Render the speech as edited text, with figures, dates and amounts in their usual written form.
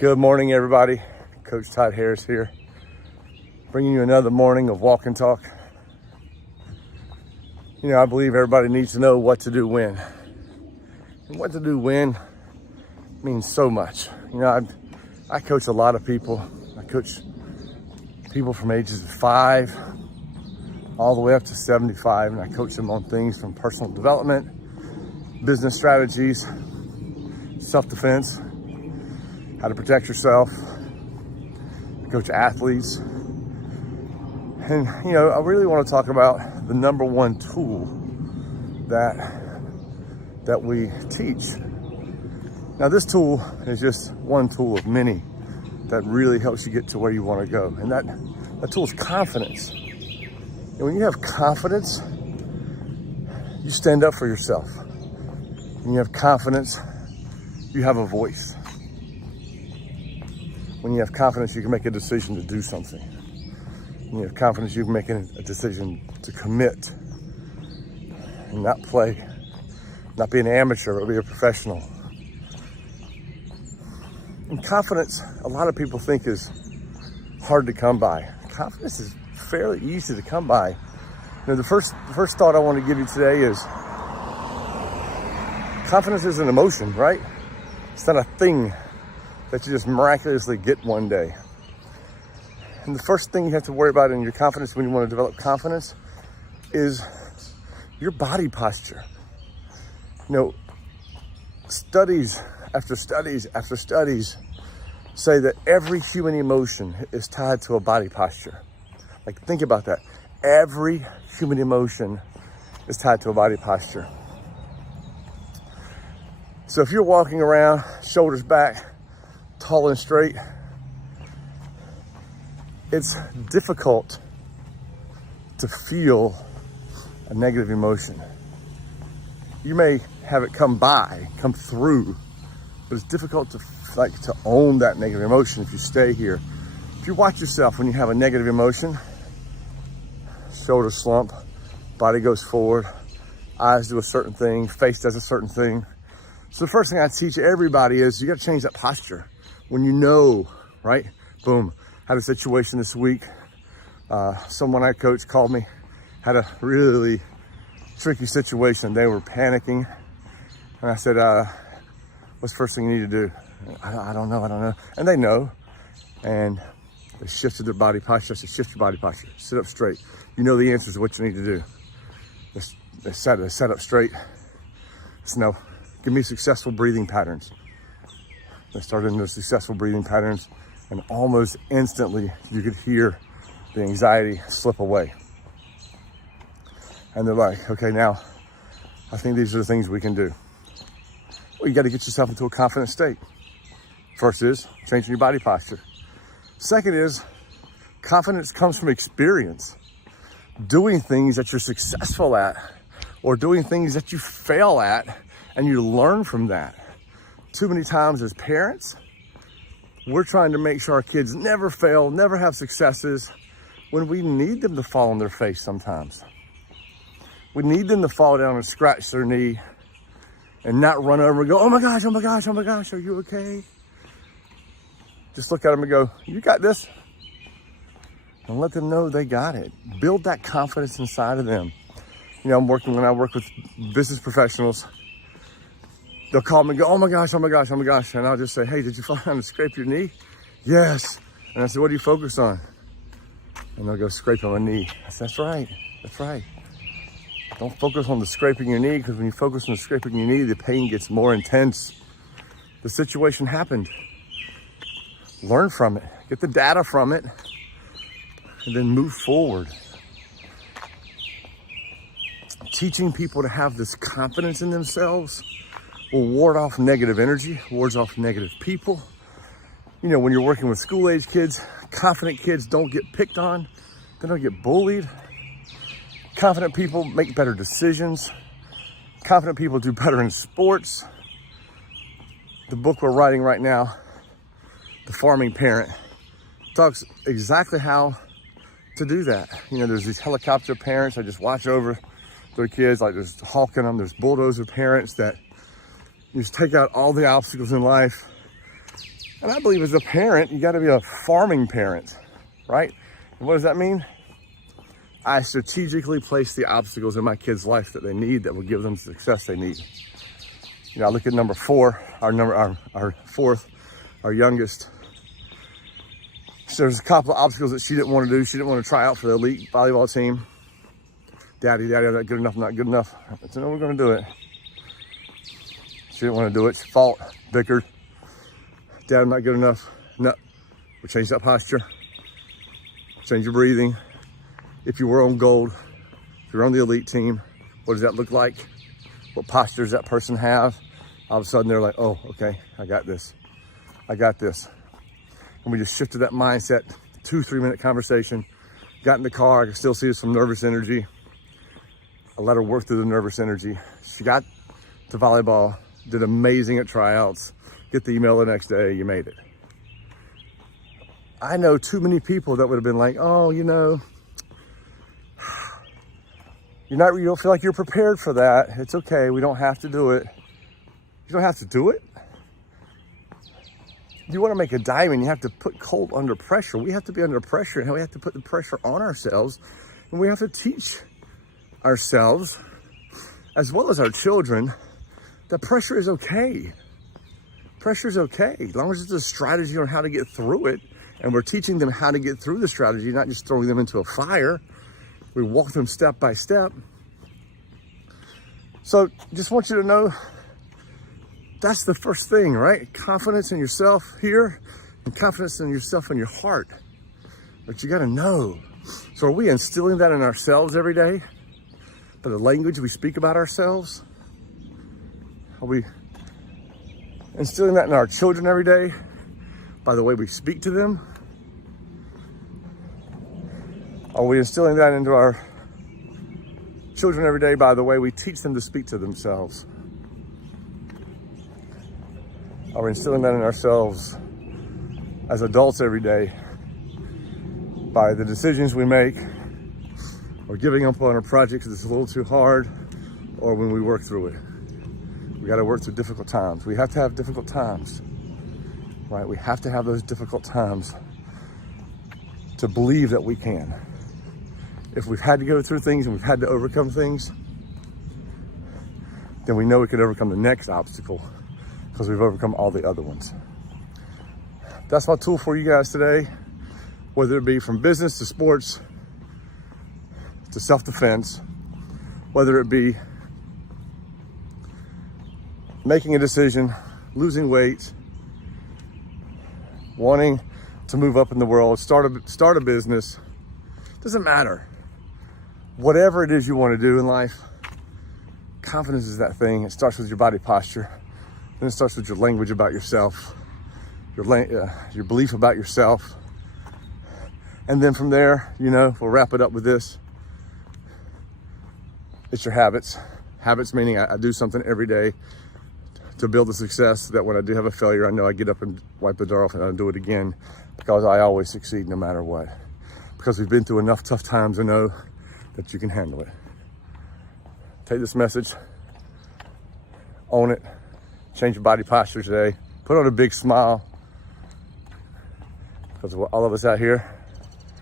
Good morning, everybody. Coach Todd Harris here, bringing you another morning of walk and talk. You know, I believe everybody needs to know what to do when. And what to do when means so much. You know, I coach a lot of people. I coach people from ages of 5 all the way up to 75, and I coach them on things from personal development, business strategies, self-defense, how to protect yourself. I coach athletes. And, you know, I really want to talk about the number one tool that we teach. Now, this tool is just one tool of many that really helps you get to where you want to go. And that tool is confidence. And when you have confidence, you stand up for yourself. When you have confidence, you have a voice. When you have confidence, you can make a decision to do something. When you have confidence, you can make a decision to commit and not play, not be an amateur, but be a professional. And confidence, a lot of people think is hard to come by. Confidence is fairly easy to come by. You know, the first thought I want to give you today is confidence is an emotion, right? It's not a thing that you just miraculously get one day. And the first thing you have to worry about in your confidence when you want to develop confidence is your body posture. You know, studies after studies after studies say that every human emotion is tied to a body posture. Like, think about that. Every human emotion is tied to a body posture. So if you're walking around, shoulders back, tall and straight, it's difficult to feel a negative emotion. You may have it come through, but it's difficult to own that negative emotion if you stay here. If you watch yourself when you have a negative emotion, shoulders slump, body goes forward, eyes do a certain thing, face does a certain thing. So the first thing I teach everybody is you got to change that posture. When you know, right? Boom. Had a situation this week. Someone I coach called me, had a really tricky situation. They were panicking. And I said, what's the first thing you need to do? I don't know. And they know. And they shifted their body posture. I said, shift your body posture. Sit up straight. You know the answers to what you need to do. They sat up straight. So now, give me successful breathing patterns. They started in those successful breathing patterns, and almost instantly you could hear the anxiety slip away. And they're like, okay, now I think these are the things we can do. Well, you got to get yourself into a confident state. First is changing your body posture. Second is confidence comes from experience. Doing things that you're successful at, or doing things that you fail at, and you learn from that. Too many times as parents, we're trying to make sure our kids never fail, never have successes, when we need them to fall on their face sometimes. We need them to fall down and scratch their knee and not run over and go, oh my gosh, are you okay? Just look at them and go, you got this. And let them know they got it. Build that confidence inside of them. You know, when I work with business professionals, they'll call me and go, oh my gosh. And I'll just say, hey, did you fall down and scrape your knee? Yes. And I said, what do you focus on? And they'll go, scrape on my knee. I said, that's right. Don't focus on the scraping your knee, because when you focus on the scraping your knee, the pain gets more intense. The situation happened. Learn from it. Get the data from it. And then move forward. Teaching people to have this confidence in themselves will ward off negative energy, wards off negative people. You know, when you're working with school-age kids, confident kids don't get picked on. They don't get bullied. Confident people make better decisions. Confident people do better in sports. The book we're writing right now, The Farming Parent, talks exactly how to do that. You know, there's these helicopter parents that just watch over their kids, like there's hawking them. There's bulldozer parents that you just take out all the obstacles in life And I believe as a parent, you got to be a farming parent, right? And what does that mean? I strategically place the obstacles in my kids' life that they need, that will give them the success they need. You know, I look at number 4, our fourth, our youngest. So there's a couple of obstacles that she didn't want to do. She didn't want to try out for the elite volleyball team. Daddy, I'm not good enough, I'm not good enough. I said, no, we're going to do it. She didn't want to do it. She fought, bickered. Dad, I'm not good enough. No, we'll change that posture. Change your breathing. If you were on gold, if you're on the elite team, what does that look like? What posture does that person have? All of a sudden they're like, oh, okay, I got this. I got this. And we just shifted that mindset, 2-3 minute conversation, got in the car. I could still see some nervous energy. I let her work through the nervous energy. She got to volleyball, did amazing at tryouts. Get the email the next day, you made it. I know too many people that would have been like, oh, you know, you don't feel like you're prepared for that. It's okay, we don't have to do it. You don't have to do it. You want to make a diamond, you have to put cold under pressure. We have to be under pressure, and we have to put the pressure on ourselves. And we have to teach ourselves, as well as our children, that pressure is okay. Pressure is okay, as long as it's a strategy on how to get through it. And we're teaching them how to get through the strategy, not just throwing them into a fire. We walk them step by step. So just want you to know, that's the first thing, right? Confidence in yourself here, and confidence in yourself in your heart. But you gotta know. So are we instilling that in ourselves every day? By the language we speak about ourselves? Are we instilling that in our children every day? By the way we speak to them? Are we instilling that into our children every day by the way we teach them to speak to themselves? Are we instilling that in ourselves as adults every day by the decisions we make, or giving up on a project because it's a little too hard, or when we work through it? We got to work through difficult times. We have to have difficult times, right? We have to have those difficult times to believe that we can. If we've had to go through things and we've had to overcome things, then we know we can overcome the next obstacle because we've overcome all the other ones. That's my tool for you guys today, whether it be from business to sports to self-defense, whether it be making a decision, losing weight, wanting to move up in the world, start a business, doesn't matter. Whatever it is you want to do in life, confidence is that thing. It starts with your body posture. Then it starts with your language about yourself, your belief about yourself. And then from there, you know, we'll wrap it up with this. It's your habits. Habits meaning I do something every day to build the success that when I do have a failure, I know I get up and wipe the dirt off and I do it again, because I always succeed no matter what. Because we've been through enough tough times to know that you can handle it. Take this message, own it, change your body posture today, put on a big smile, because all of us out here,